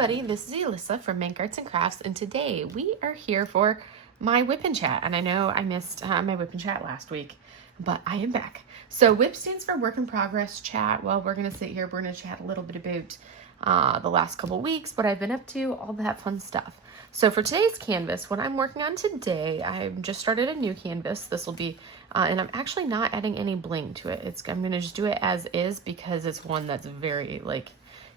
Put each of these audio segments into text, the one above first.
everybody, this is Alyssa from Mank Arts and Crafts, and today we are here for my WIP and chat. And I know I missed my WIP and chat last week, but I am back. So WIP stands for Work in Progress Chat. Well, we're going to sit here, we're going to chat a little bit about the last couple weeks, what I've been up to, all that fun stuff. So for today's canvas, what I'm working on today, I've just started a new canvas. This will be, and I'm actually not adding any bling to it. I'm going to just do it as is because it's one that's very like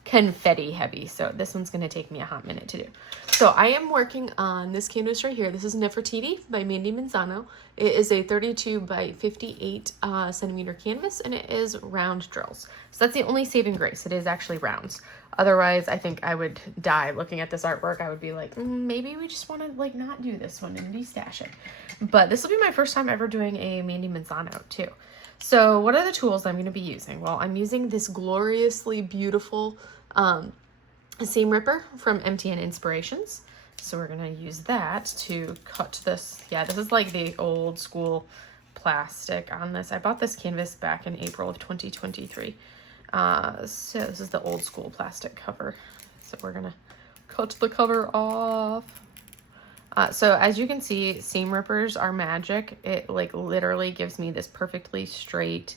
confetti heavy. So this one's going to take me a hot minute to do. So I am working on this canvas right here. This is Nefertiti by Mandy Manzano. It is a 32 by 58 centimeter canvas, and it is round drills. So that's the only saving grace. It is actually rounds. Otherwise, I think I would die looking at this artwork. I would be like, maybe we just want to like not do this one and de-stash it. But this will be my first time ever doing a Mandy Manzano too. So what are the tools I'm going to be using? Well, I'm using this gloriously beautiful seam ripper from MTN Inspirations. So we're going to use that to cut this. Yeah, this is like the old school plastic on this. I bought this canvas back in April of 2023. So this is the old school plastic cover. So we're going to cut the cover off. So as you can see, seam rippers are magic. It like literally gives me this perfectly straight,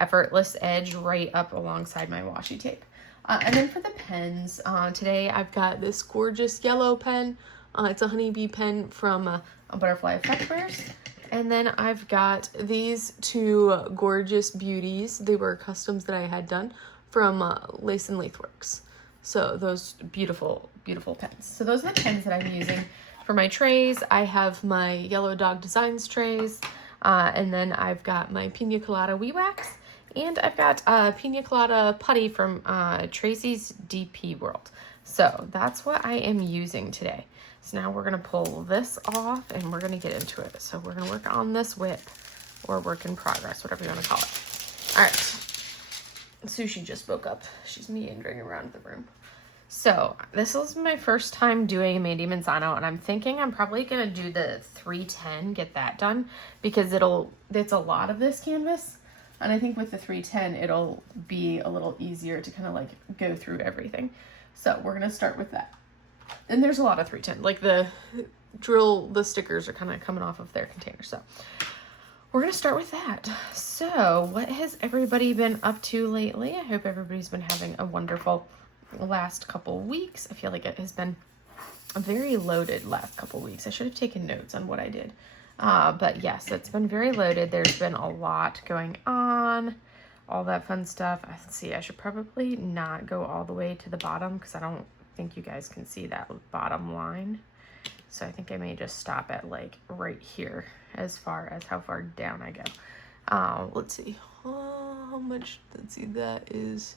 effortless edge right up alongside my washi tape. And then for the pens, today I've got this gorgeous yellow pen. It's a honeybee pen from Butterfly Effect Wares. And then I've got these two gorgeous beauties. They were customs that I had done from Lace and Lathe Works. So those beautiful, beautiful pens. So those are the pens that I'm using. For my trays, I have my Yellow Dog Designs trays, and then I've got my Pina Colada Wee Wax, and I've got Pina Colada Putty from Tracy's DP World. So that's what I am using today. So now we're going to pull this off, and we're going to get into it. So we're going to work on this WIP, or work in progress, whatever you want to call it. All right. Sushi just woke up. She's meandering around the room. So this is my first time doing Mandy Manzano, and I'm thinking I'm probably going to do the 310, get that done, because it's a lot of this canvas. And I think with the 310, it'll be a little easier to kind of like go through everything. So we're going to start with that. And there's a lot of 310, like the stickers are kind of coming off of their container. So we're going to start with that. So what has everybody been up to lately? I hope everybody's been having a wonderful last couple weeks. I feel like it has been a very loaded last couple weeks. I should have taken notes on what I did. But yes, it's been very loaded. There's been a lot going on, all that fun stuff. Let's see, I should probably not go all the way to the bottom because I don't think you guys can see that bottom line. So I think I may just stop at like right here as far as how far down I go. Let's see. How much, let's see, that is...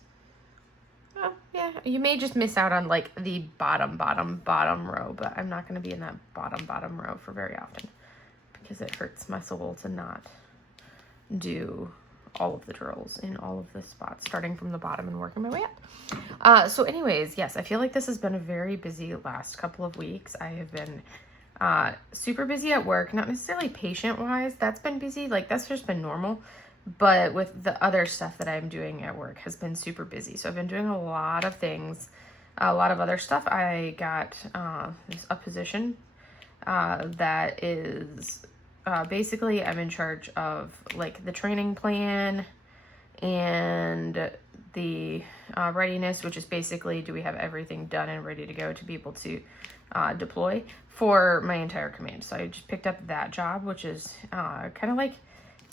Oh, yeah, you may just miss out on like the bottom row, but I'm not going to be in that bottom row for very often because it hurts my soul to not do all of the drills in all of the spots, starting from the bottom and working my way up. So anyways, yes, I feel like this has been a very busy last couple of weeks. I have been super busy at work, not necessarily patient-wise. That's been busy, like that's just been normal. But with the other stuff that I'm doing at work has been super busy. So I've been doing a lot of things, a lot of other stuff. I got a position that is basically I'm in charge of like the training plan and the readiness, which is basically do we have everything done and ready to go to be able to deploy for my entire command. So I just picked up that job, which is kind of like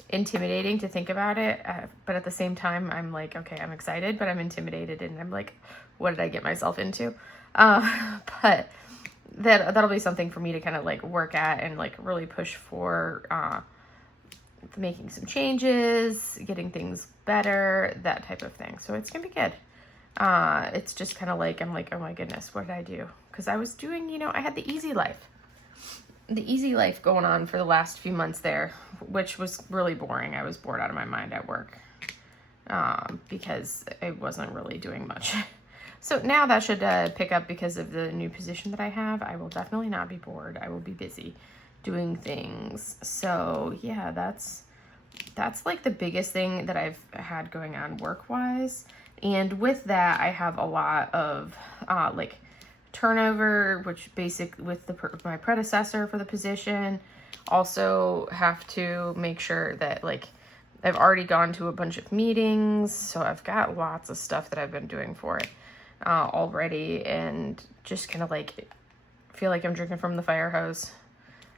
intimidating to think about it, but at the same time I'm like, okay, I'm excited, but I'm intimidated, and I'm like, what did I get myself into? But that'll be something for me to kind of like work at and like really push for making some changes, getting things better, that type of thing. So it's gonna be good. It's just kind of like, I'm like, oh my goodness, what did I do? Because I was doing, I had the easy life going on for the last few months there, which was really boring. I was bored out of my mind at work because I wasn't really doing much. So now that should pick up because of the new position that I have. I will definitely not be bored. I will be busy doing things. So yeah, that's like the biggest thing that I've had going on work-wise. And with that, I have a lot of like turnover, which with my predecessor for the position. Also have to make sure that like I've already gone to a bunch of meetings, so I've got lots of stuff that I've been doing for it already, and just kind of like feel like I'm drinking from the fire hose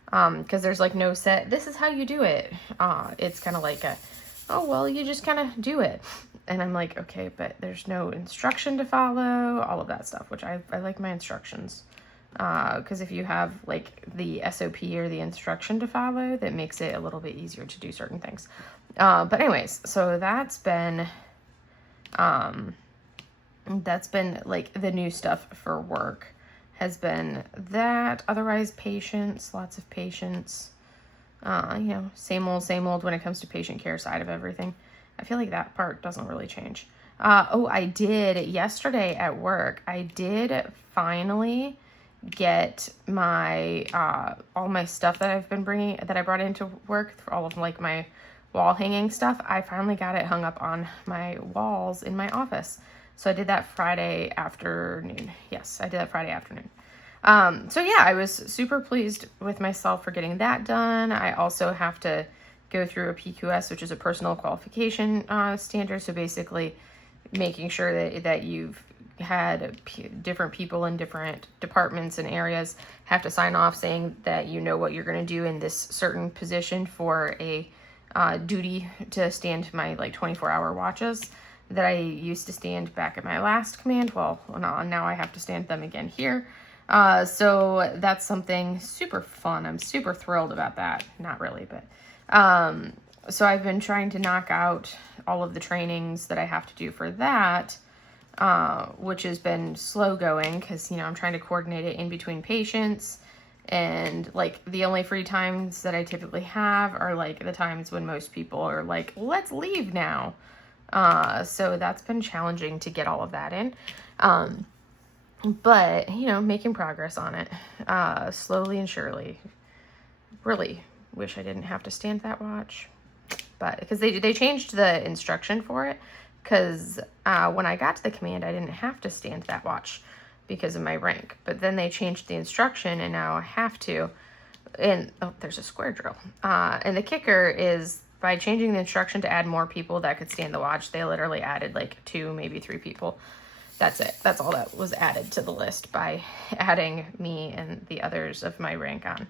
because there's like no set, this is how you do it. It's kind of like oh, well, you just kind of do it. And I'm like, okay, but there's no instruction to follow, all of that stuff, which I like my instructions. Because if you have like the SOP or the instruction to follow, that makes it a little bit easier to do certain things. But anyways, so that's been like the new stuff for work has been that. Otherwise, patients, lots of patients, same old when it comes to patient care side of everything. I feel like that part doesn't really change. I did yesterday at work, I did finally get my all my stuff that I've been bringing, that I brought into work, for all of like my wall hanging stuff. I finally got it hung up on my walls in my office. So I did that Friday afternoon. Yes, I did that Friday afternoon. So yeah, I was super pleased with myself for getting that done. I also have to go through a PQS, which is a personal qualification standard. So basically making sure that you've had different people in different departments and areas have to sign off saying that you know what you're going to do in this certain position for a duty to stand my like 24-hour watches that I used to stand back at my last command. Well, now I have to stand them again here. So that's something super fun. I'm super thrilled about that. Not really, but so I've been trying to knock out all of the trainings that I have to do for that, which has been slow going because, I'm trying to coordinate it in between patients, and like the only free times that I typically have are like the times when most people are like, let's leave now. So that's been challenging to get all of that in. But, making progress on it, slowly and surely. Really wish I didn't have to stand that watch, but because they changed the instruction for it, because when I got to the command, I didn't have to stand that watch because of my rank, but then they changed the instruction and now I have to. And there's a square drill. And the kicker is, by changing the instruction to add more people that could stand the watch, they literally added like 2, maybe 3 people. That's it. That's all that was added to the list by adding me and the others of my rank on.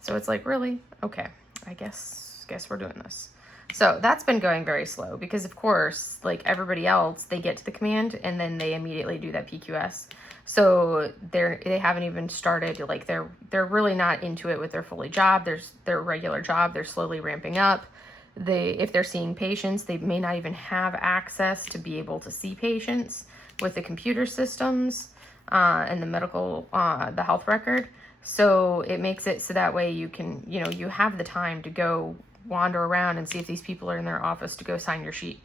So it's like, really? Okay, I guess we're doing this. So that's been going very slow because, of course, like everybody else, they get to the command and then they immediately do that PQS. So they haven't even started, like they're really not into it with their fully job. Their regular job. They're slowly ramping up. If they're seeing patients, they may not even have access to be able to see patients with the computer systems and the medical, the health record. So it makes it so that way you can, you have the time to go wander around and see if these people are in their office to go sign your sheet.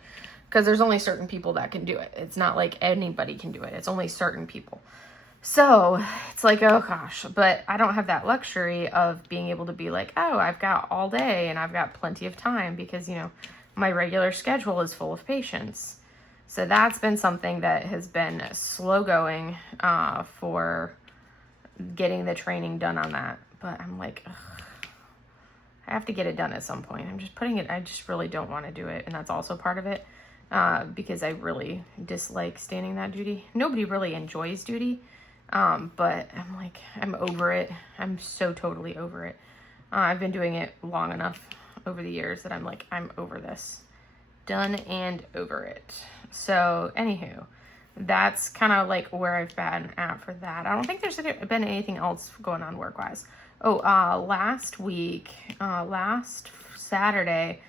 Because there's only certain people that can do it. It's not like anybody can do it. It's only certain people. So it's like, oh gosh, but I don't have that luxury of being able to be like, oh, I've got all day and I've got plenty of time because, my regular schedule is full of patients. So that's been something that has been slow going for getting the training done on that. But I'm like, ugh, I have to get it done at some point. I just really don't want to do it. And that's also part of it because I really dislike standing that duty. Nobody really enjoys duty. But I'm like, I'm over it. I'm so totally over it. I've been doing it long enough over the years that I'm like, I'm over this. Done and over it. So anywho, that's kind of like where I've been at for that. I don't think there's been anything else going on work-wise. Last Saturday,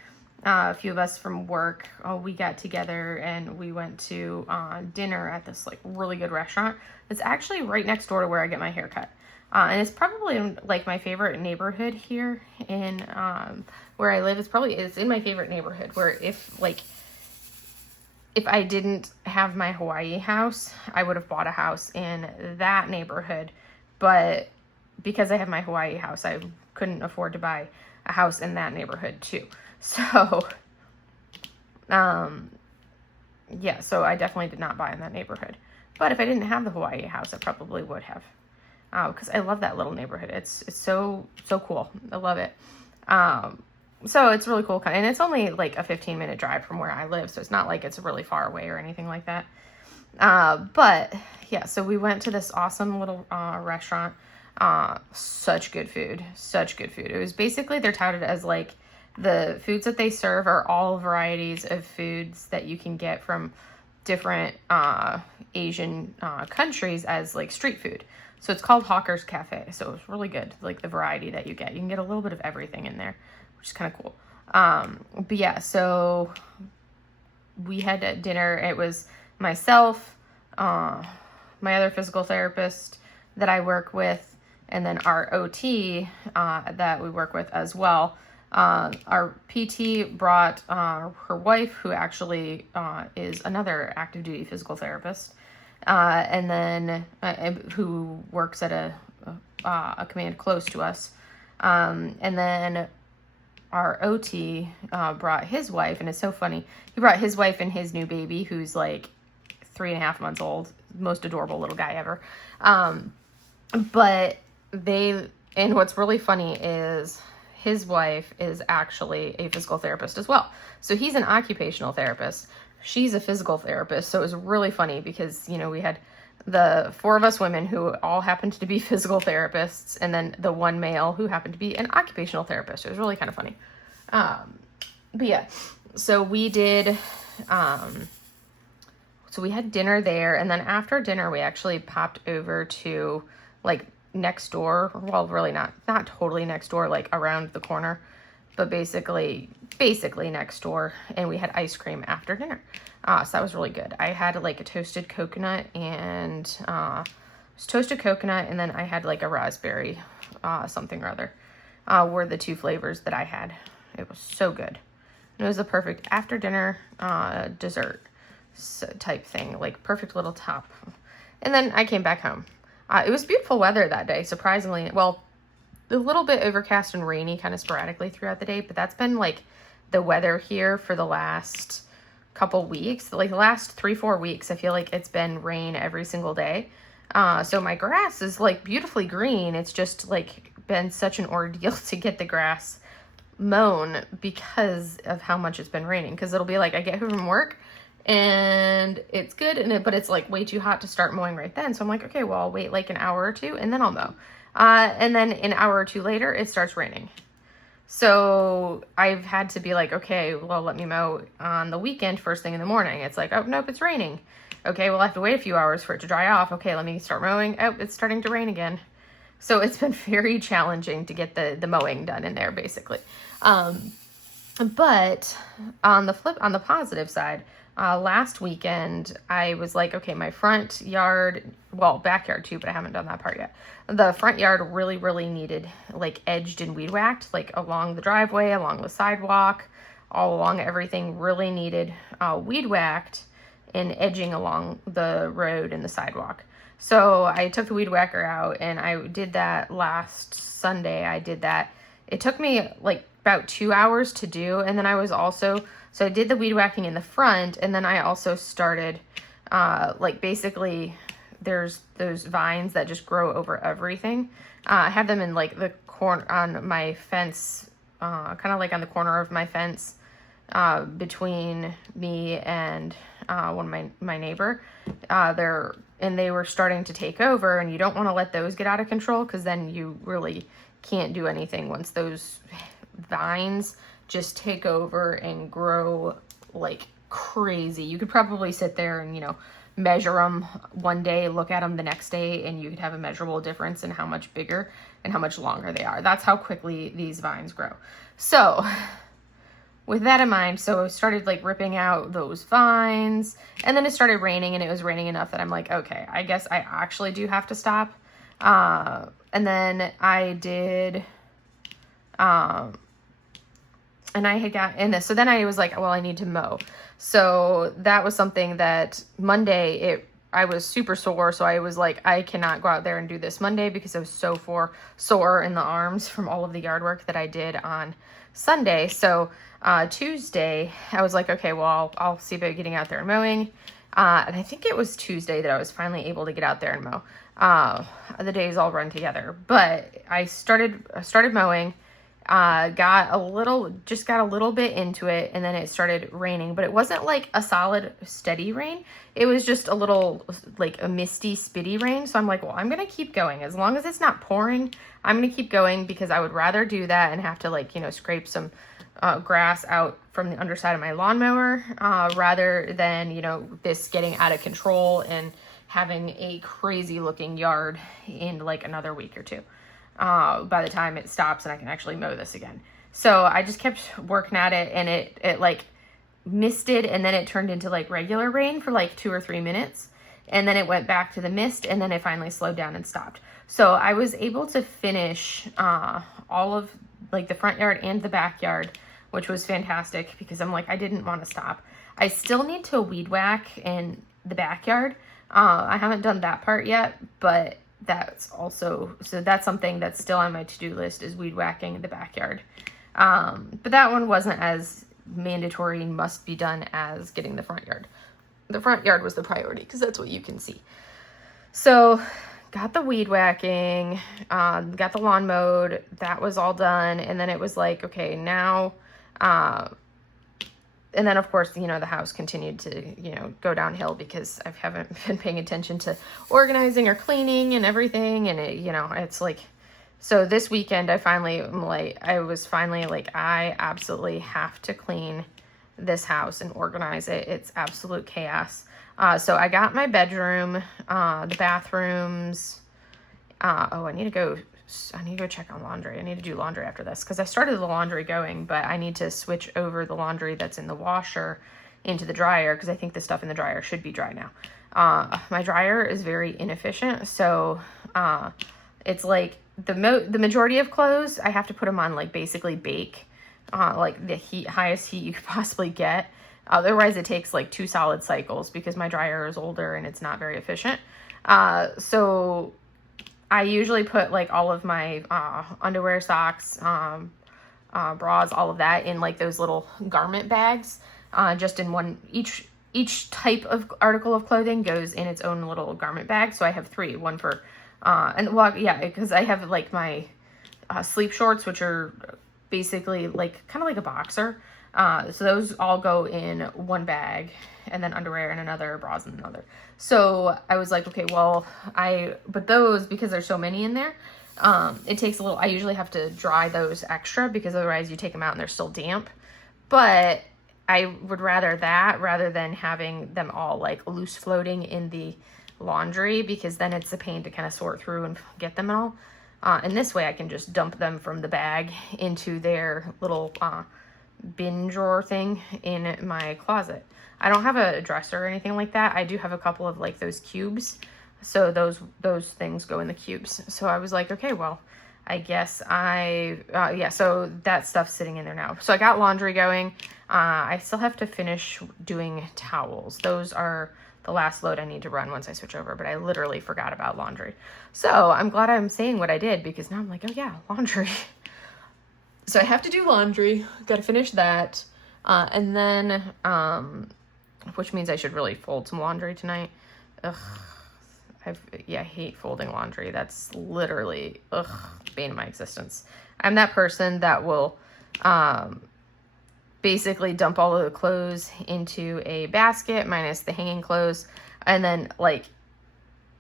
a few of us from work, we got together and we went to dinner at this like really good restaurant. It's actually right next door to where I get my hair cut. And it's probably like my favorite neighborhood here in where I live. It's in my favorite neighborhood where if I didn't have my Hawaii house, I would have bought a house in that neighborhood. But because I have my Hawaii house, I couldn't afford to buy a house in that neighborhood too. So, so I definitely did not buy in that neighborhood. But if I didn't have the Hawaii house, I probably would have. Because I love that little neighborhood. It's so cool. I love it. So it's really cool. And it's only like a 15-minute drive from where I live. So it's not like it's really far away or anything like that. But yeah, so we went to this awesome little restaurant. Such good food. Such good food. It was basically, they're touted as like, the foods that they serve are all varieties of foods that you can get from different Asian countries as like street food. So it's called Hawker's Cafe. So it's really good, like the variety that you get. You can get a little bit of everything in there, which is kind of cool. But yeah, so we had dinner. It was myself, my other physical therapist that I work with, and then our OT that we work with as well. Our PT brought her wife, who actually is another active duty physical therapist, and then who works at a command close to us. And then our OT brought his wife, and it's so funny. He brought his wife and his new baby, who's like 3.5 months old, most adorable little guy ever. But and what's really funny is his wife is actually a physical therapist as well. So he's an occupational therapist. She's a physical therapist. So it was really funny because, you know, we had the 4 of us women who all happened to be physical therapists, and then the 1 male who happened to be an occupational therapist. It was really kind of funny. But yeah, so we did, so we had dinner there, and then after dinner, we actually popped over to like next door. Well, really not totally next door, like around the corner, but basically next door, and we had ice cream after dinner. So that was really good. I had like a toasted coconut and then I had like a raspberry something or other were the 2 flavors that I had. It was so good. And it was a perfect after dinner dessert type thing, like perfect little top. And then I came back home. It was beautiful weather that day, surprisingly. Well, a little bit overcast and rainy kind of sporadically throughout the day, but that's been like the weather here for the last couple weeks. Like the last 3-4 weeks, I feel like it's been rain every single day. So my grass is like beautifully green. It's just like been such an ordeal to get the grass mown because of how much it's been raining. Because it'll be like I get home from work and it's good, but it's like way too hot to start mowing right then. So I'm like, okay, well, I'll wait like an hour or 2 and then I'll mow. And then an hour or 2 later, it starts raining. So I've had to be like, okay, well, let me mow on the weekend first thing in the morning. It's like, oh, nope, it's raining. Okay, well, I have to wait a few hours for it to dry off. Okay, let me start mowing. Oh, it's starting to rain again. So it's been very challenging to get the mowing done in there, basically. But on the positive side, last weekend, I was like, okay, my front yard, well, backyard too, but I haven't done that part yet. The front yard really, really needed like edged and weed whacked, like along the driveway, along the sidewalk, all along everything really needed weed whacked and edging along the road and the sidewalk. So I took the weed whacker out and I did that last Sunday. I did that. It took me like about 2 hours to do. And then so I did the weed whacking in the front, and then I also started, like basically there's those vines that just grow over everything. I have them in like the corner on my fence, kind of like on the corner of my fence, between me and one of my neighbor. They were starting to take over, and you don't want to let those get out of control because then you really can't do anything once those vines just take over and grow like crazy. You could probably sit there and, measure them one day, look at them the next day, and you could have a measurable difference in how much bigger and how much longer they are. That's how quickly these vines grow. So with that in mind, so I started like ripping out those vines, and then it started raining, and it was raining enough that I'm like, okay, I guess I actually do have to stop. And then I did, so then I was like, well, I need to mow. So that was something that Monday, I was super sore. So I was like, I cannot go out there and do this Monday because I was so sore in the arms from all of the yard work that I did on Sunday. So Tuesday, I was like, okay, well, I'll see about getting out there and mowing. And I think it was Tuesday that I was finally able to get out there and mow. The days all run together, but I started mowing, got a little bit into it, and then it started raining, but it wasn't like a solid steady rain. It was just a little like a misty spitty rain. So I'm like, well, I'm going to keep going. As long as it's not pouring, I'm going to keep going, because I would rather do that and have to, like, you know, scrape some grass out from the underside of my lawnmower, rather than, you know, this getting out of control and having a crazy looking yard in like another week or two, by the time it stops and I can actually mow this again. So I just kept working at it, and it like misted, and then it turned into like regular rain for like 2 or 3 minutes, and then it went back to the mist, and then it finally slowed down and stopped. So I was able to finish all of like the front yard and the backyard, which was fantastic, because I'm like, I didn't want to stop. I still need to weed whack in the backyard. I haven't done that part yet, but that's something that's still on my to-do list, is weed whacking in the backyard. But that one wasn't as mandatory and must be done as getting the front yard. The front yard was the priority, because that's what you can see. So got the weed whacking, got the lawn mowed, that was all done. And then it was like, okay, now, and then of course, you know, the house continued to, you know, go downhill, because I haven't been paying attention to organizing or cleaning and everything. And it, you know, it's like, so this weekend I was finally like, I absolutely have to clean this house and organize it. It's absolute chaos. So I got my bedroom, the bathrooms. I need to go check on laundry. I need to do laundry after this, because I started the laundry going, but I need to switch over the laundry that's in the washer into the dryer, because I think the stuff in the dryer should be dry now. My dryer is very inefficient, so it's like the majority of clothes, I have to put them on like basically bake, like the highest heat you could possibly get. Otherwise, it takes like 2 solid cycles, because my dryer is older and it's not very efficient. So I usually put like all of my underwear, socks, bras, all of that in like those little garment bags, just in one. Each type of article of clothing goes in its own little garment bag. So I have 3, one for, because I have like my sleep shorts, which are basically like kind of like a boxer. So those all go in one bag, and then underwear in another, bras in another. So I was like, okay, well, but those, because there's so many in there, it takes a little, I usually have to dry those extra, because otherwise you take them out and they're still damp. But I would rather that rather than having them all like loose floating in the laundry, because then it's a pain to kind of sort through and get them all. And this way I can just dump them from the bag into their little, bin drawer thing in my closet. I don't have a dresser or anything like that. I do have a couple of like those cubes, so those things go in the cubes. So I was like, okay, well, I guess so that stuff's sitting in there now. So I got laundry going. I still have to finish doing towels. Those are the last load I need to run once I switch over, but I literally forgot about laundry. So I'm glad I'm saying what I did, because now I'm like, oh yeah, laundry. So I have to do laundry, got to finish that, and then, which means I should really fold some laundry tonight. Ugh, I hate folding laundry. That's literally, bane of my existence. I'm that person that will, basically dump all of the clothes into a basket, minus the hanging clothes, and then, like,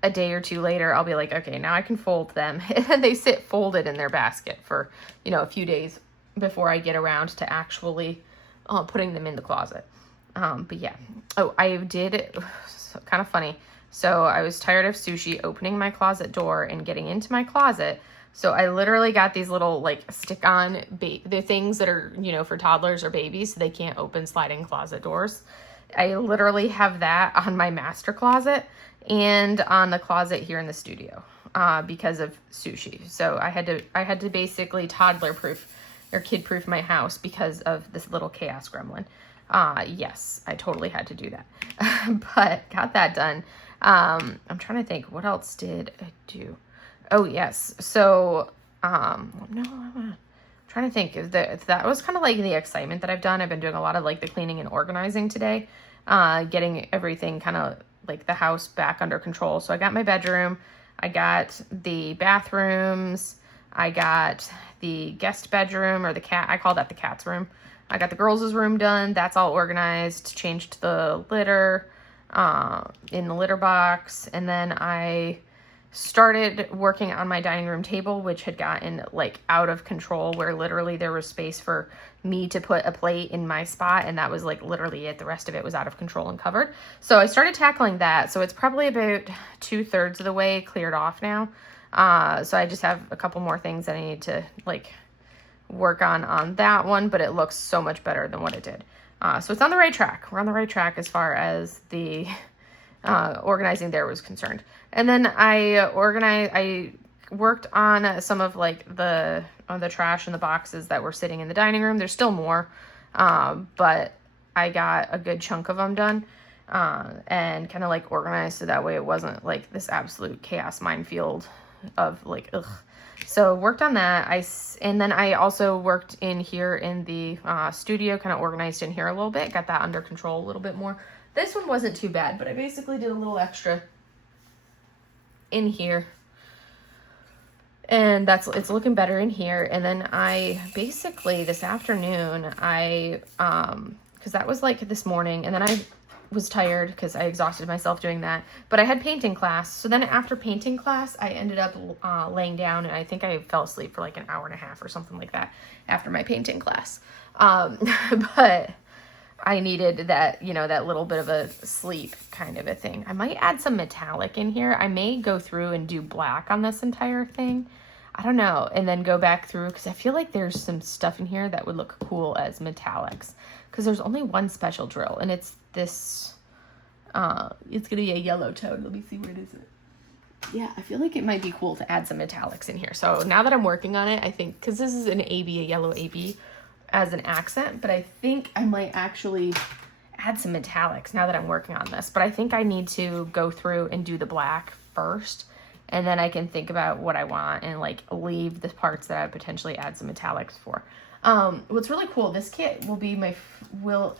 a day or 2 later, I'll be like, okay, now I can fold them. And then they sit folded in their basket for, you know, a few days before I get around to actually putting them in the closet. But yeah. Oh, I did, kind of funny. So I was tired of sushi opening my closet door and getting into my closet. So I literally got these little like stick-on, the things that are, you know, for toddlers or babies, so they can't open sliding closet doors. I literally have that on my master closet and on the closet here in the studio, because of sushi. So I had to basically toddler proof or kid proof my house because of this little chaos gremlin. Yes, I totally had to do that, but got that done. I'm trying to think, what else did I do? Oh yes. So, I'm trying to think if that was kind of like the excitement that I've done. I've been doing a lot of like the cleaning and organizing today. getting everything kind of like the house back under control. So I got my bedroom, I got the bathrooms, I got the guest bedroom, or the cat, I call that the cat's room. I got the girls' room done. That's all organized, changed the litter in the litter box. And then I started working on my dining room table, which had gotten like out of control, where literally there was space for me to put a plate in my spot, and that was like literally it. The rest of it was out of control and covered. So I started tackling that. So it's probably about 2/3 of the way cleared off now. So I just have a couple more things I need to like work on that one, but it looks so much better than what it did. So it's on the right track. We're on the right track as far as the organizing there was concerned. And then I worked on some of like the trash and the boxes that were sitting in the dining room. There's still more, but I got a good chunk of them done, and kind of like organized so that way it wasn't like this absolute chaos minefield of like, ugh. So worked on that. And then I also worked in here in the studio, kind of organized in here a little bit, got that under control a little bit more. This one wasn't too bad, but I basically did a little extra in here. And it's looking better in here. And then I basically this afternoon, because that was like this morning, and then I was tired because I exhausted myself doing that, but I had painting class. So then after painting class, I ended up laying down, and I think I fell asleep for like an hour and a half or something like that after my painting class. But I needed that, you know, that little bit of a sleep kind of a thing. I might add some metallic in here. I may go through and do black on this entire thing. I don't know. And then go back through, because I feel like there's some stuff in here that would look cool as metallics. Because there's only one special drill, and it's this, it's going to be a yellow tone. Let me see, where it is. Yeah, I feel like it might be cool to add some metallics in here. So now that I'm working on it, I think, because this is an AB, a yellow AB, as an accent, but I think I might actually add some metallics now that I'm working on this. But I think I need to go through and do the black first, and then I can think about what I want and like leave the parts that I would potentially add some metallics for. What's really cool, this kit will be it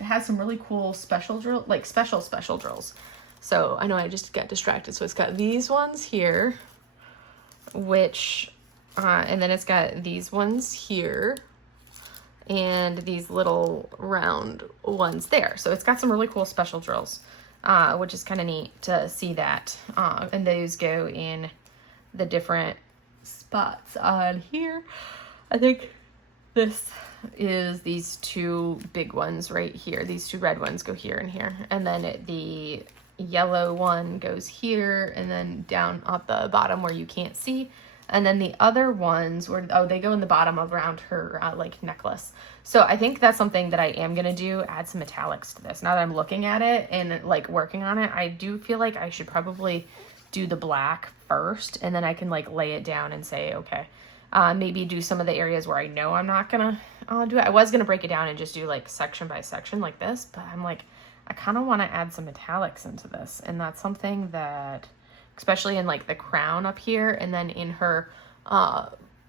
has some really cool special drill, like special drills. So I know I just got distracted. So it's got these ones here, which, and then it's got these ones here, and these little round ones there. So it's got some really cool special drills, which is kind of neat to see that. And those go in the different spots on here. I think this is these two big ones right here. These two red ones go here and here. And then the yellow one goes here and then down at the bottom where you can't see. And then the other ones they go in the bottom around her like necklace. So I think that's something that I am going to do, add some metallics to this. Now that I'm looking at it and like working on it, I do feel like I should probably do the black first, and then I can like lay it down and say, okay, maybe do some of the areas where I know I'm not going to do it. I was going to break it down and just do like section by section like this, but I'm like, I kind of want to add some metallics into this. And that's something that, especially in like the crown up here, and then in her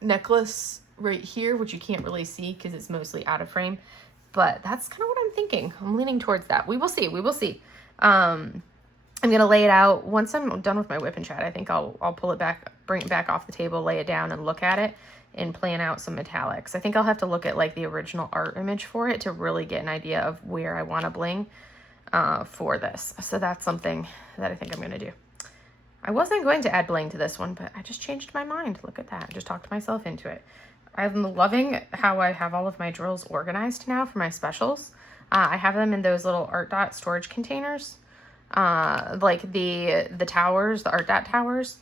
necklace right here, which you can't really see because it's mostly out of frame, but that's kind of what I'm thinking. I'm leaning towards that. We will see. I'm going to lay it out. Once I'm done with my whip and chat, I think I'll pull it back, bring it back off the table, lay it down and look at it and plan out some metallics. I think I'll have to look at like the original art image for it to really get an idea of where I want to bling for this. So that's something that I think I'm going to do. I wasn't going to add bling to this one, but I just changed my mind. Look at that. I just talked myself into it. I'm loving how I have all of my drills organized now for my specials. I have them in those little Art Dot storage containers, like the towers, the Art Dot towers,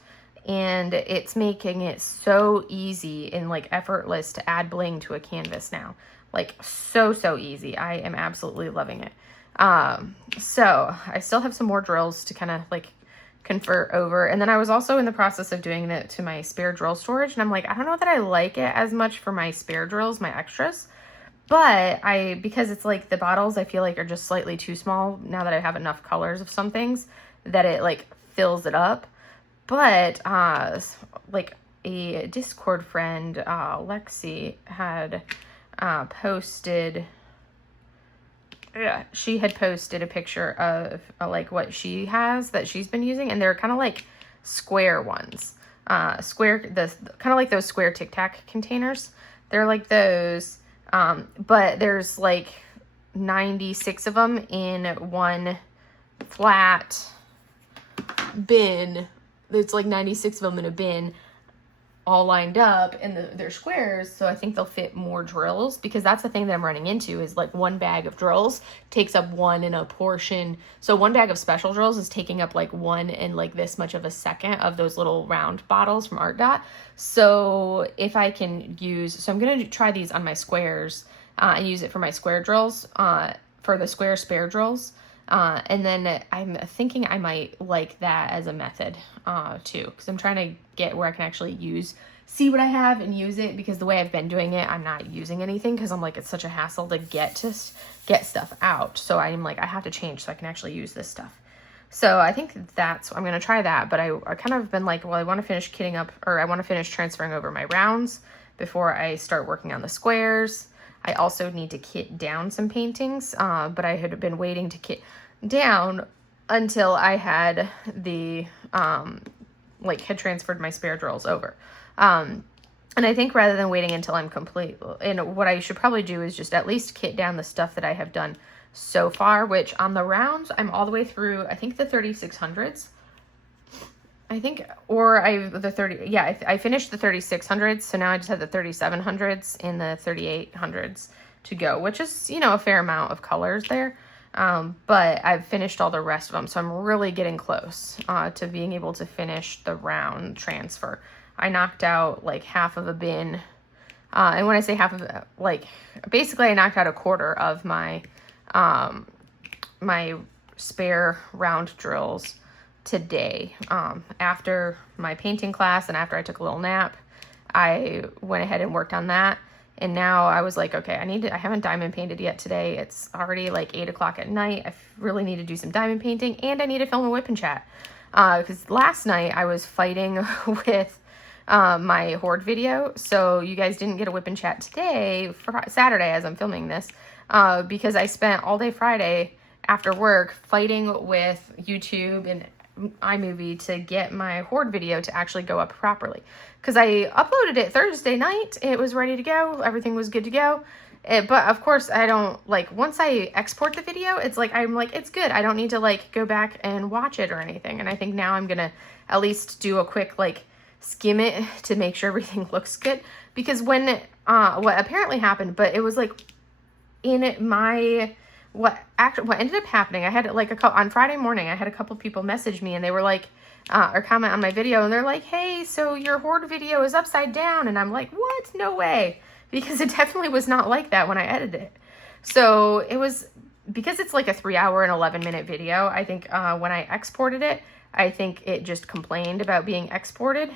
and it's making it so easy and like effortless to add bling to a canvas now. Like so easy. I am absolutely loving it. So I still have some more drills to kind of like convert over. And then I was also in the process of doing that to my spare drill storage. And I'm like, I don't know that I like it as much for my spare drills, my extras, but because it's like the bottles I feel like are just slightly too small now that I have enough colors of some things that it like fills it up. But, like a Discord friend, Lexi had, posted yeah, she had posted a picture of like what she has that she's been using, and they're kind of like square ones. Kind of like those square Tic Tac containers. They're like those, but there's like 96 of them in one flat bin. It's like 96 of them in a bin, all lined up, and they're squares, so I think they'll fit more drills, because that's the thing that I'm running into is like one bag of drills takes up one in a portion. So one bag of special drills is taking up like one and like this much of a second of those little round bottles from Art Dot. So if I can so I'm going to try these on my squares and use it for my square drills, for the square spare drills. And then I'm thinking I might like that as a method, too, because I'm trying to get where I can actually see what I have and use it, because the way I've been doing it, I'm not using anything, because I'm like, it's such a hassle to get stuff out. So I'm like, I have to change so I can actually use this stuff. So I think I'm going to try that, but I kind of been like, well, I want to finish kitting up, or I want to finish transferring over my rounds before I start working on the squares. I also need to kit down some paintings, but I had been waiting to kit down until I had had transferred my spare drills over. And I think rather than waiting until I'm complete, and what I should probably do is just at least kit down the stuff that I have done so far, which on the rounds, I'm all the way through, I think the 3600s. I finished the 3600s, so now I just have the 3700s and the 3800s to go, which is, a fair amount of colors there. But I've finished all the rest of them, so I'm really getting close to being able to finish the round transfer. I knocked out like half of a bin, and when I say half of it, basically I knocked out a quarter of my my spare round drills today. After my painting class and after I took a little nap, I went ahead and worked on that. And now I was like, okay, I haven't diamond painted yet today. It's already like 8 o'clock at night. I really need to do some diamond painting, and I need to film a whip and chat. Because last night I was fighting with my hoard video. So you guys didn't get a whip and chat today, for Saturday as I'm filming this, because I spent all day Friday after work fighting with YouTube and iMovie to get my hoard video to actually go up properly. Because I uploaded it Thursday night, it was ready to go, everything was good to go. But of course I don't, once I export the video, it's good. I don't need to go back and watch it or anything. And I think now I'm gonna at least do a quick skim it to make sure everything looks good. Because what apparently happened, but it was what ended up happening, I had on Friday morning, I had a couple people message me, and they were or comment on my video, and they're like, hey, so your hoard video is upside down. And I'm like, what? No way. Because it definitely was not like that when I edited it. So it was, because it's like a 3-hour and 11-minute video, I think when I exported it, I think it just complained about being exported.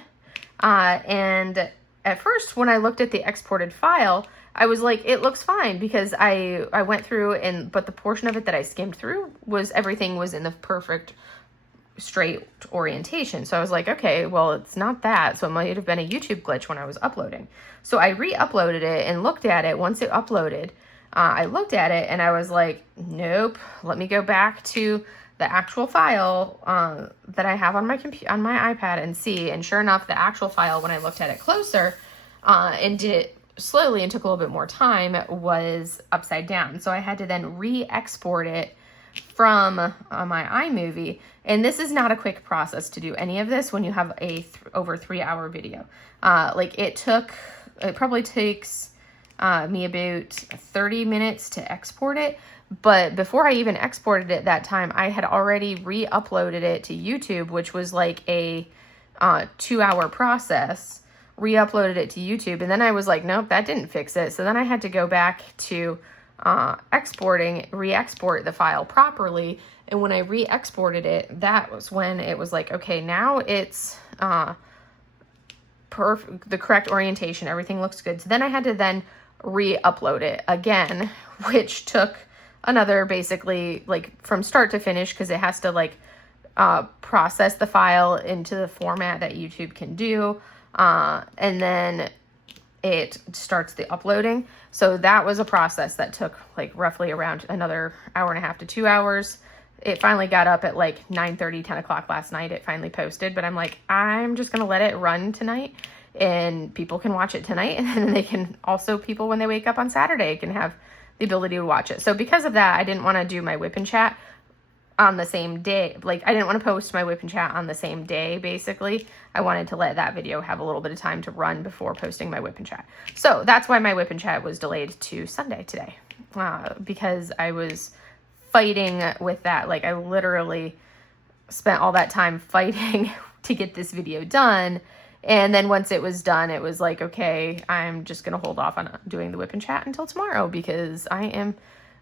And at first, when I looked at the exported file, I was like, it looks fine, because I went through but the portion of it that I skimmed through everything was in the perfect straight orientation. So I was like, okay, well, it's not that. So it might have been a YouTube glitch when I was uploading. So I re-uploaded it and looked at it. Once it uploaded, I looked at it and I was like, nope, let me go back to the actual file that I have on my iPad and see. And sure enough, the actual file, when I looked at it closer and did it slowly and took a little bit more time, was upside down. So I had to then re-export it from my iMovie. And this is not a quick process to do any of this when you have a over 3-hour video. It probably takes me about 30 minutes to export it. But before I even exported it that time, I had already re-uploaded it to YouTube, which was like a 2-hour process. Re-uploaded it to YouTube, and then I was like, nope, that didn't fix it. So then I had to go back to re-export the file properly. And when I re-exported it, that was when it was like, okay, now it's perfect, the correct orientation, everything looks good. So then I had to re-upload it again, which took another, basically, from start to finish, because it has to process the file into the format that YouTube can do. And then it starts the uploading. So that was a process that took like roughly around another hour and a half to 2 hours. It finally got up at like 9:30, 10 o'clock last night. It finally posted, but I'm like, I'm just going to let it run tonight and people can watch it tonight. And then they can also, people when they wake up on Saturday can have the ability to watch it. So because of that, I didn't want to do my whip and chat on the same day. Like, I didn't want to post my whip and chat on the same day, basically. I wanted to let that video have a little bit of time to run before posting my whip and chat. So that's why my whip and chat was delayed to Sunday today, because I was fighting with that. Like, I literally spent all that time fighting to get this video done. And then once it was done, it was like, okay, I'm just going to hold off on doing the whip and chat until tomorrow because I am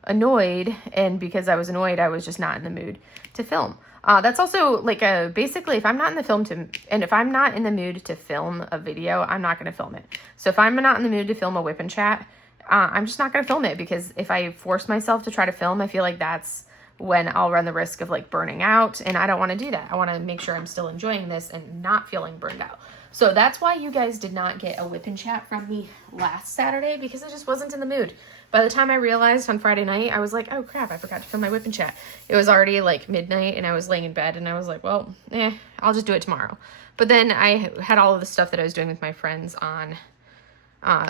annoyed. And because I was annoyed, I was just not in the mood to film. That's also like basically if I'm not in the mood to film a video, I'm not going to film it. So if I'm not in the mood to film a whip and chat, I'm just not going to film it, because if I force myself to try to film, I feel like that's when I'll run the risk of like burning out, and I don't want to do that. I want to make sure I'm still enjoying this and not feeling burned out. So that's why you guys did not get a whip and chat from me last Saturday, because I just wasn't in the mood. By the time I realized on Friday night, I was like, oh crap, I forgot to film my whip and chat. It was already like midnight and I was laying in bed and I was like, well, I'll just do it tomorrow. But then I had all of the stuff that I was doing with my friends on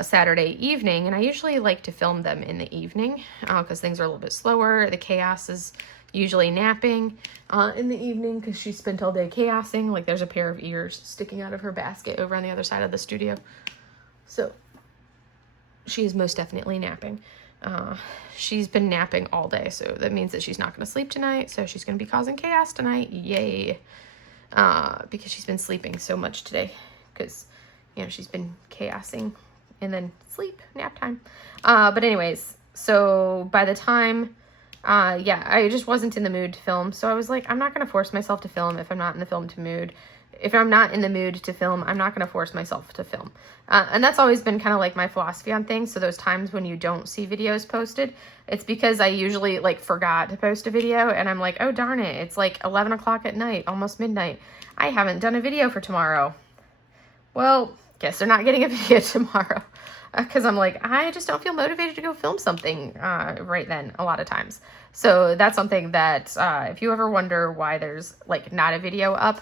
Saturday evening, and I usually like to film them in the evening because things are a little bit slower. The chaos is usually napping in the evening because she spent all day chaosing. Like, there's a pair of ears sticking out of her basket over on the other side of the studio. So she is most definitely napping. She's been napping all day, so that means that she's not going to sleep tonight. So she's going to be causing chaos tonight. Yay. Because she's been sleeping so much today because, you know, she's been chaosing and then sleep, nap time. But anyways, so by the time, I just wasn't in the mood to film. So I was like, I'm not going to force myself to film if I'm not in the mood. If I'm not in the mood to film, I'm not going to force myself to film. And that's always been kind of like my philosophy on things. So those times when you don't see videos posted, it's because I usually like forgot to post a video and I'm like, oh darn it, it's like 11 o'clock at night, almost midnight. I haven't done a video for tomorrow. Well, guess they're not getting a video tomorrow. Because I'm like, I just don't feel motivated to go film something right then a lot of times. So that's something that if you ever wonder why there's like not a video up,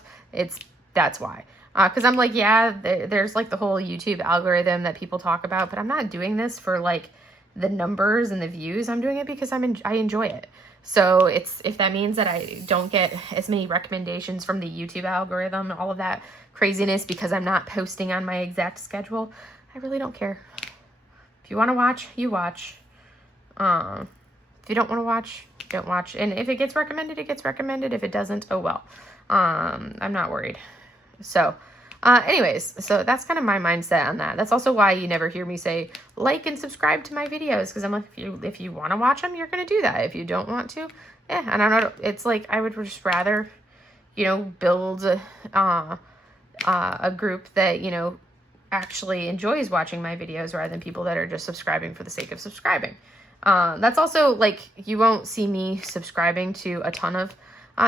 that's why. Because I'm like, yeah, there's like the whole YouTube algorithm that people talk about, but I'm not doing this for like the numbers and the views. I'm doing it because I enjoy it. So if that means that I don't get as many recommendations from the YouTube algorithm, all of that craziness because I'm not posting on my exact schedule, I really don't care. If you want to watch, you watch. If you don't want to watch, don't watch. And if it gets recommended, it gets recommended. If it doesn't, oh well. I'm not worried. So, anyways, so that's kind of my mindset on that. That's also why you never hear me say like and subscribe to my videos, because I'm like, if you want to watch them, you're going to do that. If you don't want to, and I don't know. It's like I would just rather, build a group that actually enjoys watching my videos rather than people that are just subscribing for the sake of subscribing. That's also like, you won't see me subscribing to a ton of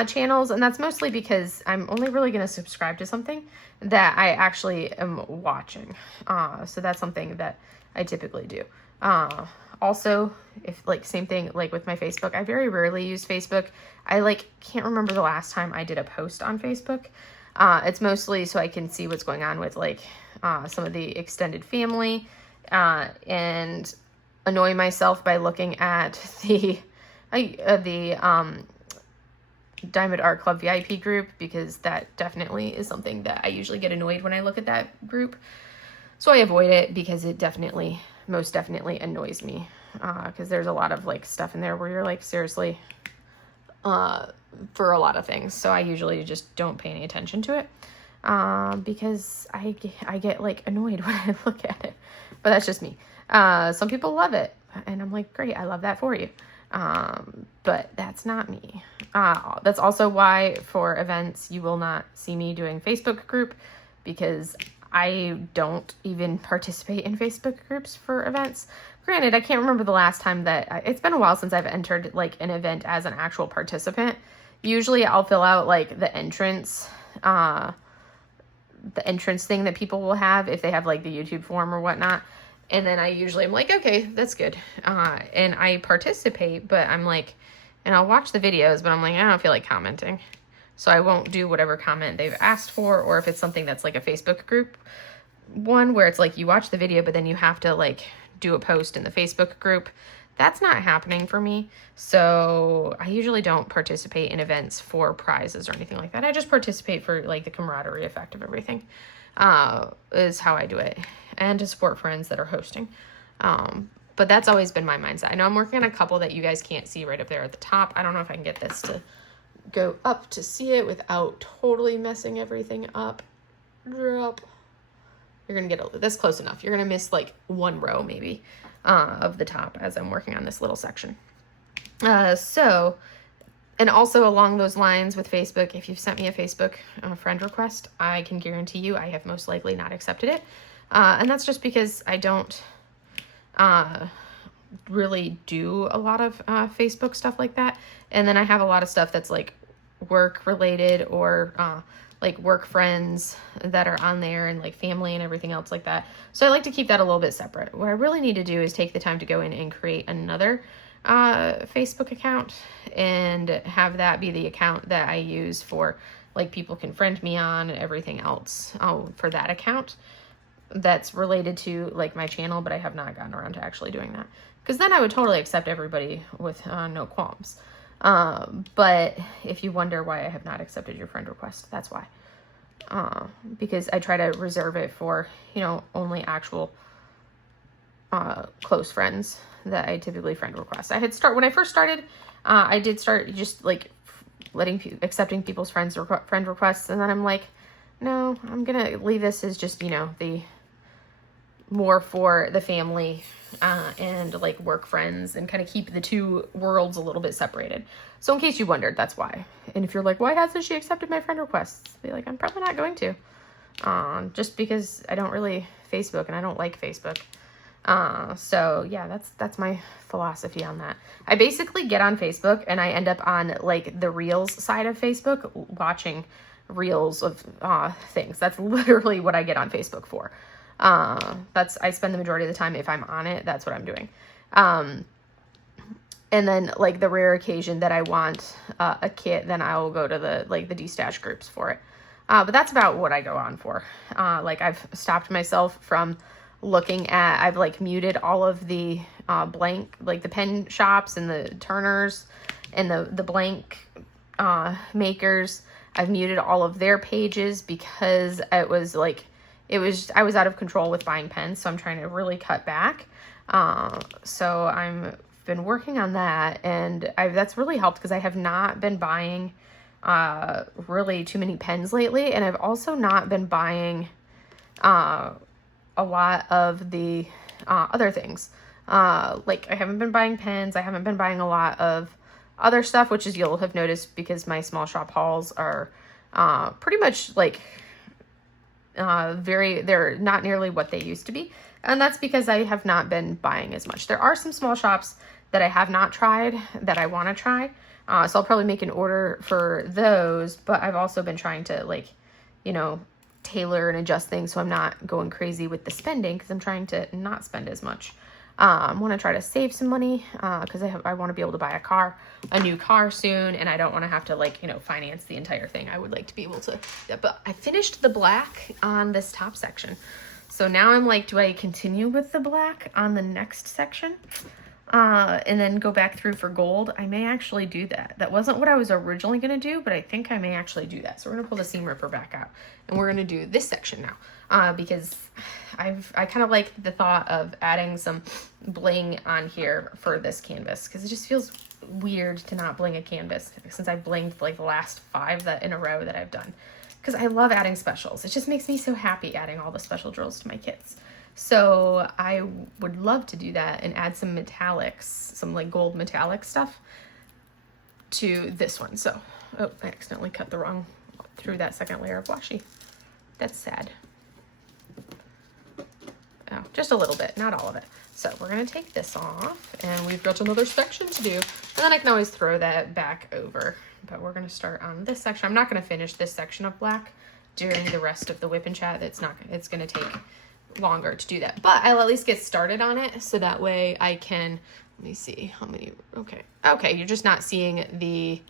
channels, and that's mostly because I'm only really going to subscribe to something that I actually am watching. So that's something that I typically do. Also, if like same thing like with my Facebook, I very rarely use Facebook. I can't remember the last time I did a post on Facebook. It's mostly so I can see what's going on with some of the extended family, and annoy myself by looking at the Diamond Art Club VIP group, because that definitely is something that I usually get annoyed when I look at that group. So I avoid it because it most definitely annoys me, because there's a lot of stuff in there where you're like, seriously, for a lot of things. So I usually just don't pay any attention to it, because I get annoyed when I look at it. But that's just me. Some people love it, and I'm like, great, I love that for you. But that's not me. That's also why for events, you will not see me doing Facebook group, because I don't even participate in Facebook groups for events. Granted, I can't remember the last time it's been a while since I've entered an event as an actual participant. Usually I'll fill out the entrance, the entrance thing that people will have if they have like the YouTube form or whatnot. And then I usually am like, okay, that's good. And I participate, but I'm like, and I'll watch the videos, but I'm like, I don't feel like commenting. So I won't do whatever comment they've asked for, or if it's something that's like a Facebook group one where it's like you watch the video, but then you have to like do a post in the Facebook group. That's not happening for me. So I usually don't participate in events for prizes or anything like that. I just participate for like the camaraderie effect of everything, is how I do it, and to support friends that are hosting. But that's always been my mindset. I know I'm working on a couple that you guys can't see right up there at the top. I don't know if I can get this to go up to see it without totally messing everything up. Drop. You're going to get this close enough. You're going to miss like one row maybe of the top as I'm working on this little section. So, and also along those lines with Facebook, if you've sent me a Facebook friend request, I can guarantee you I have most likely not accepted it. And that's just because I don't really do a lot of Facebook stuff like that. And then I have a lot of stuff that's like work related, or like work friends that are on there, and like family and everything else like that. So I like to keep that a little bit separate. What I really need to do is take the time to go in and create another Facebook account and have that be the account that I use for like people can friend me on and everything else for that account that's related to like my channel, but I have not gotten around to actually doing that, because then I would totally accept everybody with no qualms. But if you wonder why I have not accepted your friend request, that's why. Because I try to reserve it for, you know, only actual close friends that I typically friend request. When I first started, I did start just like accepting people's friend requests, and then I'm like, no, I'm gonna leave this as just, you know, the more for the family and like work friends, and kind of keep the two worlds a little bit separated. So in case you wondered, that's why. And if you're like, why hasn't she accepted my friend requests? Be like, I'm probably not going to. Just because I don't really Facebook, and I don't like Facebook. So yeah, that's my philosophy on that. I basically get on Facebook and I end up on like the Reels side of Facebook, watching Reels of things. That's literally what I get on Facebook for. I spend the majority of the time, if I'm on it, that's what I'm doing. And then like the rare occasion that I want a kit, then I will go to the D-stash groups for it. But that's about what I go on for. Like I've stopped myself from looking at, I've like muted all of the blank, like the pen shops and the turners and the blank makers. I've muted all of their pages because I was out of control with buying pens, so I'm trying to really cut back. So I'm been working on that, and that's really helped because I have not been buying really too many pens lately, and I've also not been buying a lot of the other things. Like I haven't been buying pens, I haven't been buying a lot of other stuff, which is, you'll have noticed because my small shop hauls are pretty much like they're not nearly what they used to be. And that's because I have not been buying as much. There are some small shops that I have not tried that I want to try. So I'll probably make an order for those, but I've also been trying to tailor and adjust things so I'm not going crazy with the spending, because I'm trying to not spend as much. I want to try to save some money because I want to be able to buy a new car soon, and I don't want to have to finance the entire thing. I would like to be able to, but I finished the black on this top section. So now I'm like, do I continue with the black on the next section and then go back through for gold? I may actually do that. That wasn't what I was originally going to do, but I think I may actually do that. So we're going to pull the seam ripper back out, and we're going to do this section now because I kind of like the thought of adding some bling on here for this canvas, because it just feels weird to not bling a canvas since I've blinged like the last 5 in a row that I've done. Because I love adding specials. It just makes me so happy adding all the special drills to my kits. So I would love to do that and add some metallics, some like gold metallic stuff to this one. So, oh, I accidentally cut through that second layer of washi. That's sad. Oh, just a little bit, not all of it. So we're gonna take this off, and we've got another section to do. And then I can always throw that back over. But we're gonna start on this section. I'm not gonna finish this section of black during the rest of the whip and chat, it's going to take longer to do that. But I'll at least get started on it, so that way I can, let me see how many, okay, you're just not seeing the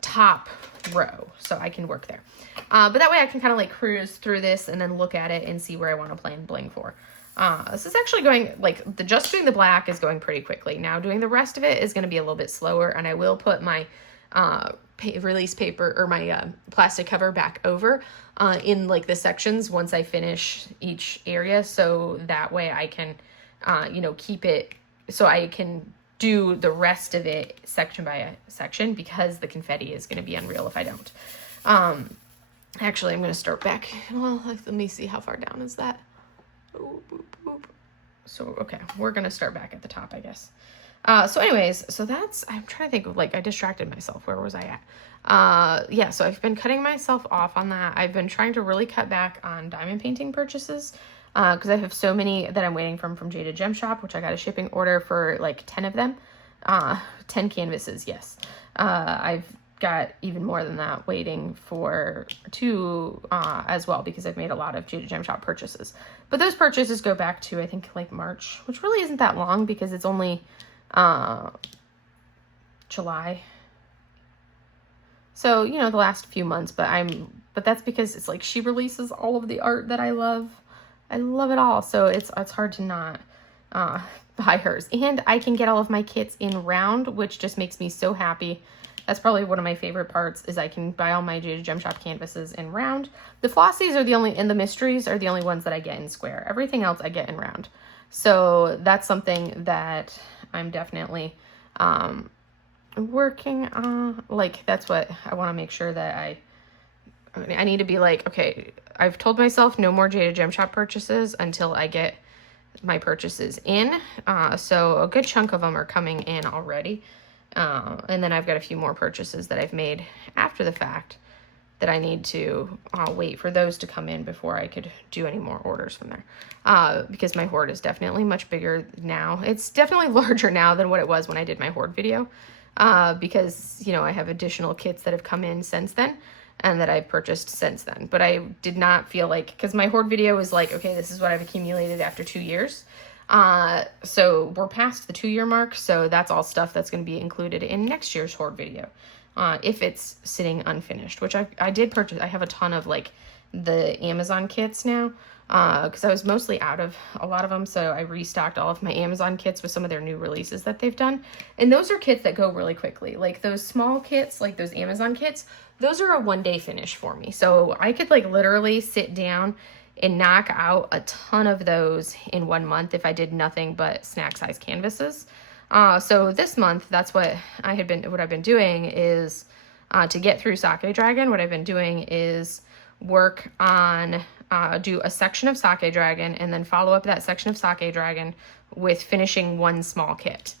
top row, so I can work there. But that way I can kind of like cruise through this and then look at it and see where I want to plan bling for. This is actually going, like, just doing the black is going pretty quickly. Now doing the rest of it is going to be a little bit slower, and I will put my release paper or my plastic cover back over in like the sections once I finish each area, so that way I can, you know, keep it so I can do the rest of it section by section, because the confetti is going to be unreal if I don't. Actually, I'm going to start back. Well, let me see, how far down is that? Boop, boop, boop. So, okay, we're going to start back at the top, I guess. So anyways, so that's, I'm trying to think of, like, I distracted myself. Where was I at? Yeah, so I've been cutting myself off on that. I've been trying to really cut back on diamond painting purchases, because I have so many that I'm waiting from Jada Gem Shop, which I got a shipping order for like 10 of them. 10 canvases, yes. I've got even more than that waiting for 2 as well, because I've made a lot of Jada Gem Shop purchases. But those purchases go back to, I think, like March, which really isn't that long, because it's only July. So, you know, the last few months, but that's because it's like she releases all of the art that I love. I love it all. So it's hard to not buy hers. And I can get all of my kits in round, which just makes me so happy. That's probably one of my favorite parts, is I can buy all my Jada Gem Shop canvases in round. The flossies are the only, and the mysteries are the only ones that I get in square. Everything else I get in round. So that's something that I'm definitely working on. Like, that's what I want to make sure that I need to be like, okay, I've told myself no more Jada Gem Shop purchases until I get my purchases in. So a good chunk of them are coming in already. And then I've got a few more purchases that I've made after the fact that I need to wait for those to come in before I could do any more orders from there. Because my hoard is definitely much bigger now. It's definitely larger now than what it was when I did my hoard video. Because, you know, I have additional kits that have come in since then, and that I've purchased since then. But I did not feel like, because my hoard video was like, okay, this is what I've accumulated after 2 years. So we're past the 2-year mark, so that's all stuff that's going to be included in next year's hoard video. If it's sitting unfinished, which I did purchase. I have a ton of like the Amazon kits now, because I was mostly out of a lot of them, so I restocked all of my Amazon kits with some of their new releases that they've done. And those are kits that go really quickly. Like those small kits, like those Amazon kits, those are a 1-day finish for me. So I could like literally sit down and knock out a ton of those in 1 month if I did nothing but snack size canvases. So this month, that's what I've been doing is, to get through Sake Dragon, what I've been doing is work on, do a section of Sake Dragon and then follow up that section of Sake Dragon with finishing 1 small kit.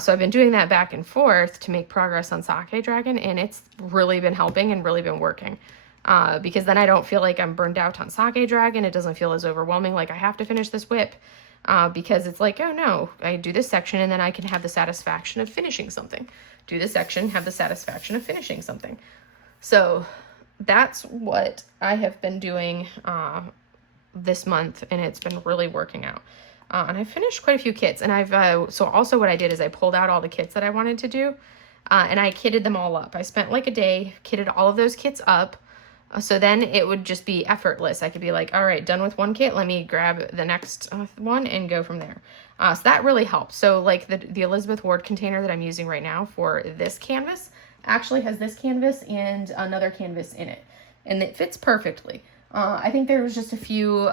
So I've been doing that back and forth to make progress on Sake Dragon, and it's really been helping and really been working. Because then I don't feel like I'm burned out on Sake Dragon. It doesn't feel as overwhelming, like I have to finish this whip. Because it's like, oh no, I do this section and then I can have the satisfaction of finishing something. Do this section, have the satisfaction of finishing something. So that's what I have been doing this month, and it's been really working out. And I finished quite a few kits, and so also what I did is I pulled out all the kits that I wanted to do, and I kitted them all up. I spent like a day, kitted all of those kits up. So then it would just be effortless. I could be like, all right, done with 1 kit. Let me grab the next one and go from there. So that really helps. So like the Elizabeth Ward container that I'm using right now for this canvas actually has this canvas and another canvas in it. And it fits perfectly. I think there was just a few,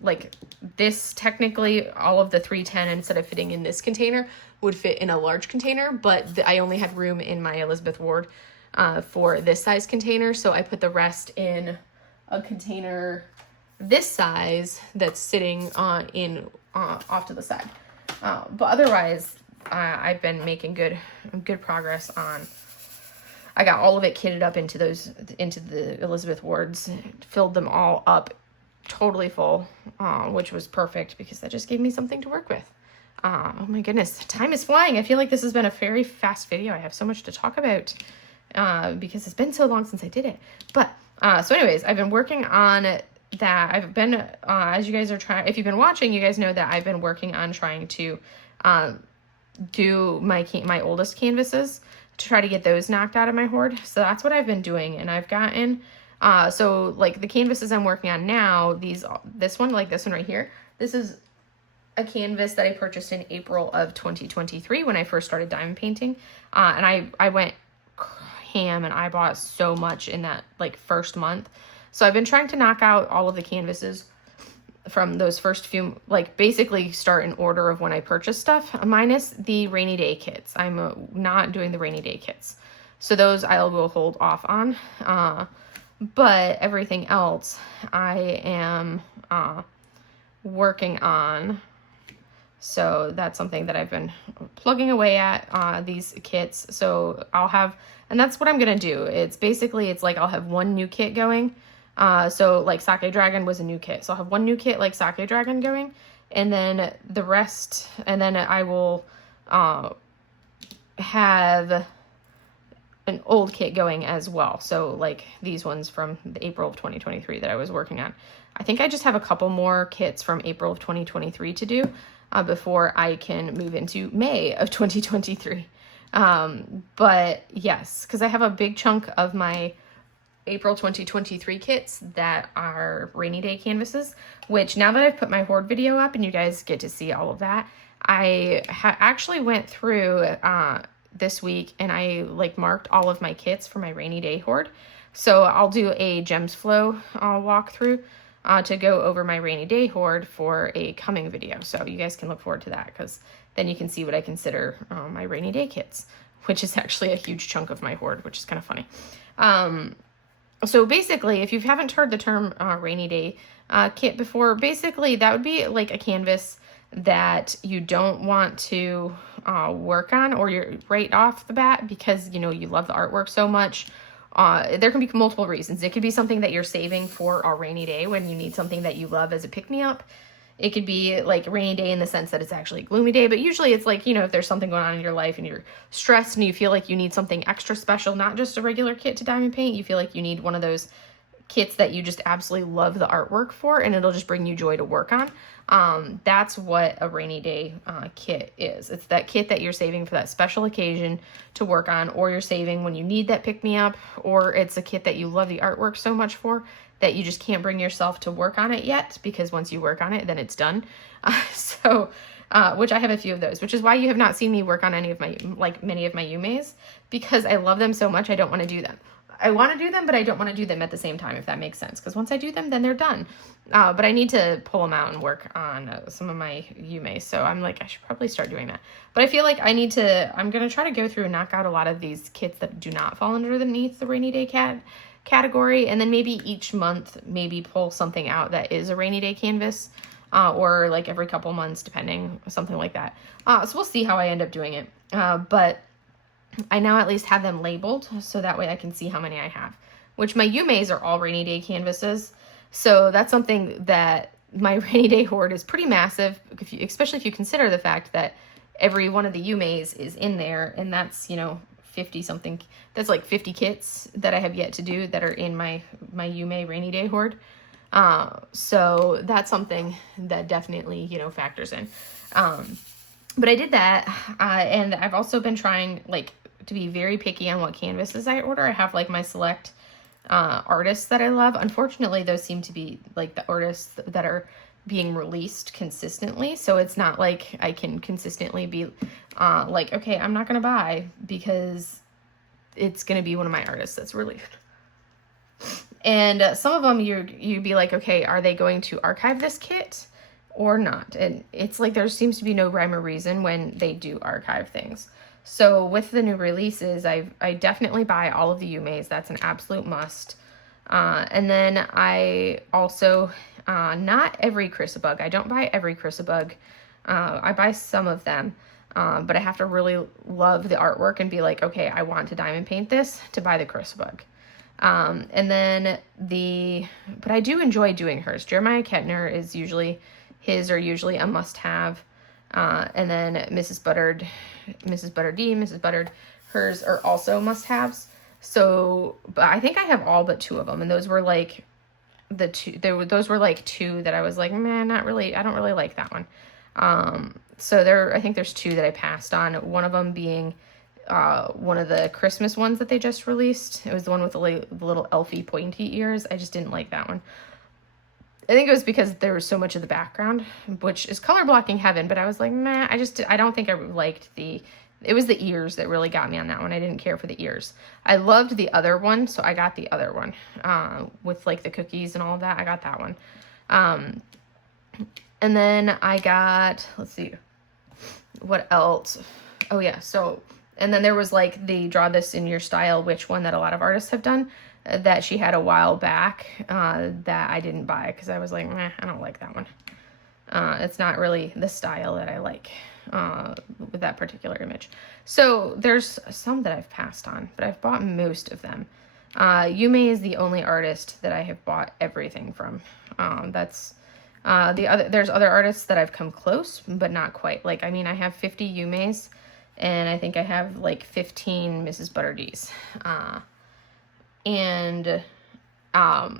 like this, technically all of the 310 instead of fitting in this container would fit in a large container, but I only had room in my Elizabeth Ward for this size container, so I put the rest in a container this size that's sitting off to the side. But otherwise, I've been making good progress on. I got all of it kitted up into the Elizabeth Wards, filled them all up totally full, which was perfect because that just gave me something to work with. Oh my goodness, time is flying. I feel like this has been a very fast video. I have so much to talk about. Because it's been so long since I did it. But So anyways, I've been working on that. I've been, as you guys are trying, if you've been watching, you guys know that I've been working on trying to do my oldest canvases to try to get those knocked out of my hoard. So that's what I've been doing, and I've gotten, so like the canvases I'm working on now, this one right here, this is a canvas that I purchased in April of 2023 when I first started diamond painting. And I went ham and I bought so much in that like first month. So I've been trying to knock out all of the canvases from those first few, like basically start in order of when I purchased stuff, minus the rainy day kits. I'm not doing the rainy day kits. So those I will hold off on. But everything else I am working on. So that's something that I've been plugging away at, these kits. So I'll have, and that's what I'm going to do. It's basically, it's like I'll have one new kit going. So like Sake Dragon was a new kit. So I'll have one new kit like Sake Dragon going, and then the rest, and then I will have an old kit going as well. So like these ones from the April of 2023 that I was working on. I think I just have a couple more kits from April of 2023 to do before I can move into May of 2023. But yes, because I have a big chunk of my April 2023 kits that are rainy day canvases, which now that I've put my hoard video up and you guys get to see all of that, I actually went through this week and I like marked all of my kits for my rainy day hoard. So I'll do a Gems Flow walkthrough to go over my rainy day hoard for a coming video. So you guys can look forward to that, because then you can see what I consider my rainy day kits, which is actually a huge chunk of my hoard, which is kind of funny. So basically, if you haven't heard the term rainy day kit before, basically that would be like a canvas that you don't want to work on, or you're right off the bat because, you know, you love the artwork so much. There can be multiple reasons. It could be something that you're saving for a rainy day when you need something that you love as a pick-me-up. It could be like rainy day in the sense that it's actually a gloomy day, but usually it's like, you know, if there's something going on in your life and you're stressed and you feel like you need something extra special, not just a regular kit to diamond paint, you feel like you need one of those kits that you just absolutely love the artwork for, and it'll just bring you joy to work on. That's what a rainy day kit is. It's that kit that you're saving for that special occasion to work on, or you're saving when you need that pick-me-up, or it's a kit that you love the artwork so much for that you just can't bring yourself to work on it yet, because once you work on it, then it's done. Which I have a few of those, which is why you have not seen me work on any of my, like many of my Yumeis, because I love them so much I don't want to do them. I want to do them, but I don't want to do them at the same time, if that makes sense. Because once I do them, then they're done. But I need to pull them out and work on some of my Yumeis. So I'm like, I should probably start doing that. But I feel like I'm going to try to go through and knock out a lot of these kits that do not fall underneath the rainy day category. And then maybe each month, maybe pull something out that is a rainy day canvas. Or like every couple months, depending, something like that. So we'll see how I end up doing it. But I now at least have them labeled, so that way I can see how many I have, which my Yumeis are all rainy day canvases. So that's something that my rainy day hoard is pretty massive, especially if you consider the fact that every one of the Yumeis is in there, and that's, you know, 50 something. That's like 50 kits that I have yet to do that are in my Yume rainy day hoard. So that's something that definitely, you know, factors in. But I did that, and I've also been trying, like, to be very picky on what canvases I order. I have, like, my select artists that I love. Unfortunately, those seem to be, like, the artists that are being released consistently. So it's not like I can consistently be, like, okay, I'm not going to buy because it's going to be one of my artists that's released. And some of them, you'd be like, okay, are they going to archive this kit or not? And it's like there seems to be no rhyme or reason when they do archive things. So with the new releases, I definitely buy all of the Yumeis. That's an absolute must. And then I also, not every Chrysabug. I don't buy every Chrysabug. I buy some of them. But I have to really love the artwork and be like, okay, I want to diamond paint this to buy the Chrysabug. And then but I do enjoy doing hers. Jeremiah Kettner is usually, his are usually a must-have. And then Mrs. Buttered, hers are also must-haves. So, but I think I have all but 2 of them, and those were like those were like 2 that I was like, man, not really, I don't really like that one. So I think there's 2 that I passed on. One of them being one of the Christmas ones that they just released. It was the one with the little elfy pointy ears. I just didn't like that one. I think it was because there was so much of the background, which is color blocking heaven, but I was like, nah, I don't think I liked it was the ears that really got me on that one. I didn't care for the ears. I loved the other one, so I got the other one, with like the cookies and all of that. I got that one. And then I got, let's see, what else? Oh yeah, so, and then there was like the Draw This in Your Style Witch one that a lot of artists have done, that she had a while back, that I didn't buy because I was like, meh, I don't like that one. It's not really the style that I like, with that particular image. So there's some that I've passed on, but I've bought most of them. Yume is the only artist that I have bought everything from. There's other artists that I've come close, but not quite. Like, I mean, I have 50 Yume's, and I think I have like 15 Mrs. Butterdees. And I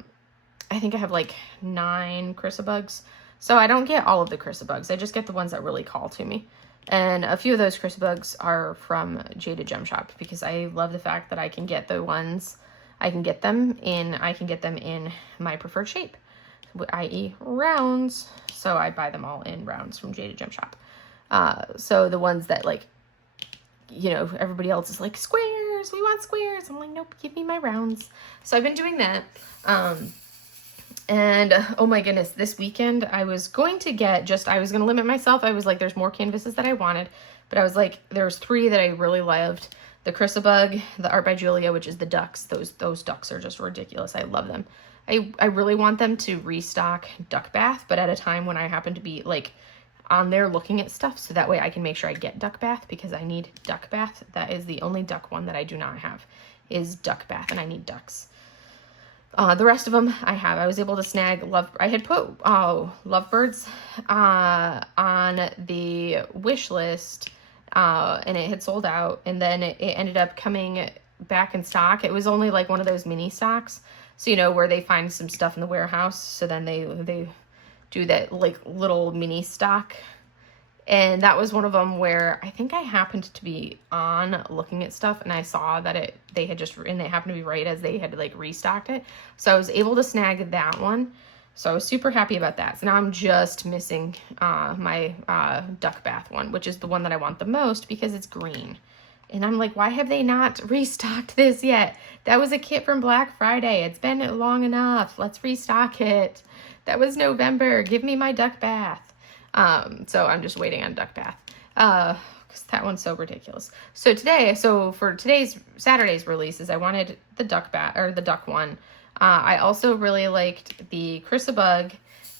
think I have like 9 Chrysabugs. So I don't get all of the Chrysabugs. I just get the ones that really call to me. And a few of those Chrysabugs are from Jaded Gem Shop, because I love the fact that I can get them in my preferred shape, i.e. rounds. So I buy them all in rounds from Jaded Gem Shop. So the ones that, like, you know, everybody else is like, squares, we want squares. I'm like, nope, give me my rounds. So I've been doing that. And oh my goodness, this weekend I was going to limit myself. I was like, there's more canvases that I wanted, but I was like, there's 3 that I really loved. The Chrysabug, the Art by Julia, which is the ducks. Those ducks are just ridiculous. I love them. I really want them to restock Duck Bath, but at a time when I happen to be like on there looking at stuff, so that way I can make sure I get Duck Bath, because I need Duck Bath. That is the only duck one that I do not have, is Duck Bath, and I need ducks. The rest of them I have. I was able to snag I had put Lovebirds on the wish list, and it had sold out, and then it ended up coming back in stock. It was only like one of those mini stocks, so you know, where they find some stuff in the warehouse, so then they do that like little mini stock. And that was one of them where I think I happened to be on looking at stuff, and I saw that it happened to be right as they had like restocked it. So I was able to snag that one. So I was super happy about that. So now I'm just missing my Duck Bath one, which is the one that I want the most because it's green. And I'm like, why have they not restocked this yet? That was a kit from Black Friday. It's been long enough. Let's restock it. That was November. Give me my Duck Bath. So I'm just waiting on Duck Bath, because that one's so ridiculous. So for Saturday's releases, I wanted the Duck Bath, or the duck one. I also really liked the Chrysabug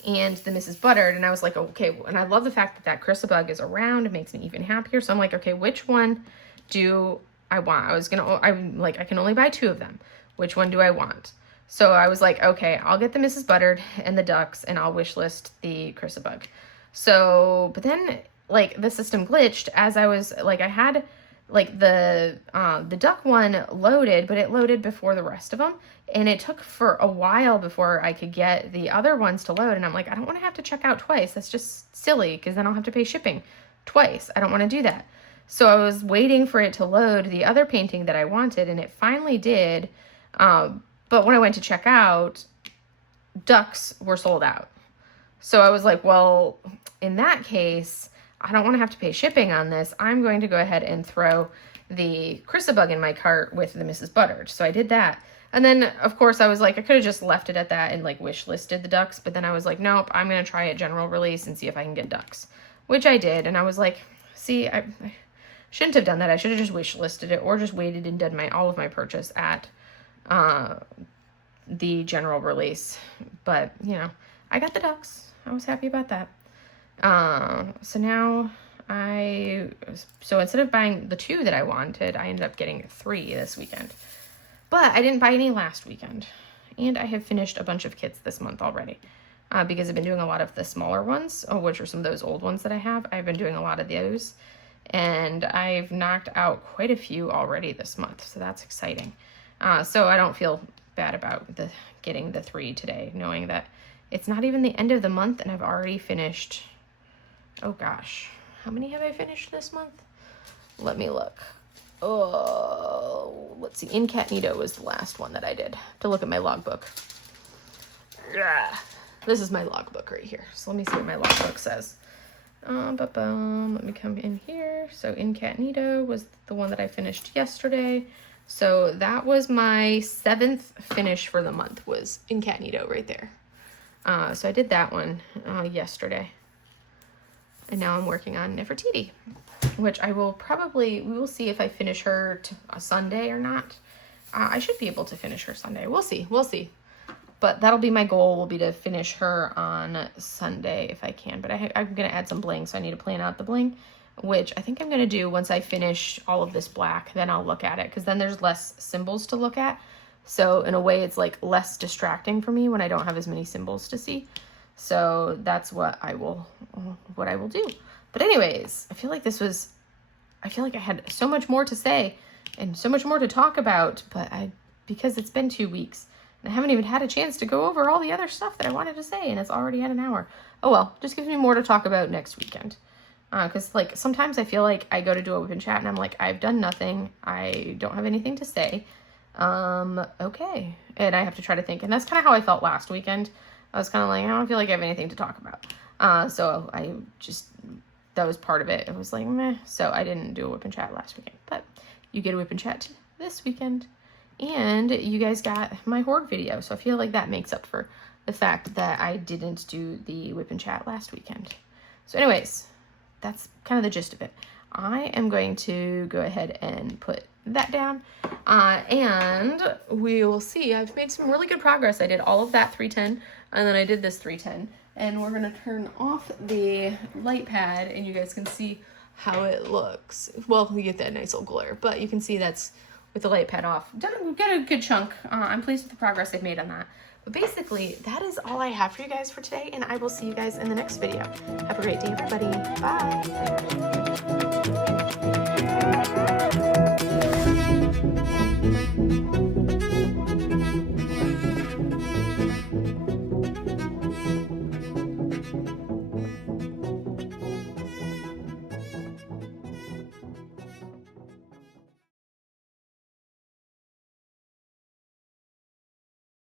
and the Mrs. Buttered, and I was like, okay, and I love the fact that Chrysabug is around. It makes me even happier. So I'm like, okay, which one do I want? I'm like, I can only buy 2 of them. Which one do I want? So I was like, okay, I'll get the Mrs. Buttered and the ducks, and I'll wish list the Chrysabug. So, but then like the system glitched as I was like, I had like the duck one loaded, but it loaded before the rest of them. And it took for a while before I could get the other ones to load. And I'm like, I don't want to have to check out twice. That's just silly, because then I'll have to pay shipping twice. I don't want to do that. So I was waiting for it to load the other painting that I wanted, and it finally did. But when I went to check out, ducks were sold out. So I was like, well, in that case, I don't want to have to pay shipping on this. I'm going to go ahead and throw the Chrysabug in my cart with the Mrs. Buttered. So I did that. And then, of course, I was like, I could have just left it at that and like wish listed the ducks. But then I was like, nope, I'm going to try a general release and see if I can get ducks, which I did. And I was like, see, I shouldn't have done that. I should have just wish listed it, or just waited and done all of my purchase at the general release. But, you know, I got the ducks. I was happy about that. So now so instead of buying the 2 that I wanted, I ended up getting 3 this weekend. But I didn't buy any last weekend. And I have finished a bunch of kits this month already. Because I've been doing a lot of the smaller ones, which are some of those old ones that I have. I've been doing a lot of those. And I've knocked out quite a few already this month. So that's exciting. So I don't feel bad about getting the 3 today, knowing that it's not even the end of the month and I've already finished. Oh gosh, how many have I finished this month? Let me look. Oh, let's see. Incognito was the last one that I did. To look at my logbook. Yeah, this is my logbook right here. So let me see what my logbook says. Let me come in here. So Incognito was the one that I finished yesterday. So that was my 7th finish for the month, was Incognito right there. So I did that one yesterday. And now I'm working on Nefertiti, which we will see if I finish her a Sunday or not. I should be able to finish her Sunday. We'll see. But that'll be my goal, will be to finish her on Sunday if I can. But I'm going to add some bling, so I need to plan out the bling, which I think I'm going to do once I finish all of this black. Then I'll look at it, because then there's less symbols to look at. So in a way, it's like less distracting for me when I don't have as many symbols to see. So that's what I will do. But anyways, I feel like I had so much more to say and so much more to talk about, but because it's been 2 weeks and I haven't even had a chance to go over all the other stuff that I wanted to say, and it's already at an hour. Oh well, just gives me more to talk about next weekend. Because like sometimes I feel like I go to do a whip and chat and I'm like, I've done nothing. I don't have anything to say. Okay. And I have to try to think. And that's kind of how I felt last weekend. I was kind of like, I don't feel like I have anything to talk about. So that was part of it. It was like, meh. So I didn't do a whip and chat last weekend. But you get a whip and chat this weekend. And you guys got my hoard video. So I feel like that makes up for the fact that I didn't do the whip and chat last weekend. So anyways, that's kind of the gist of it. I am going to go ahead and put that down. And we will see. I've made some really good progress. I did all of that 310. And then I did this 310. And we're going to turn off the light pad and you guys can see how it looks. Well, you get that nice little glare, but you can see that's with the light pad off. Got a good chunk. I'm pleased with the progress I've made on that. But basically, that is all I have for you guys for today, and I will see you guys in the next video. Have a great day, everybody. Bye.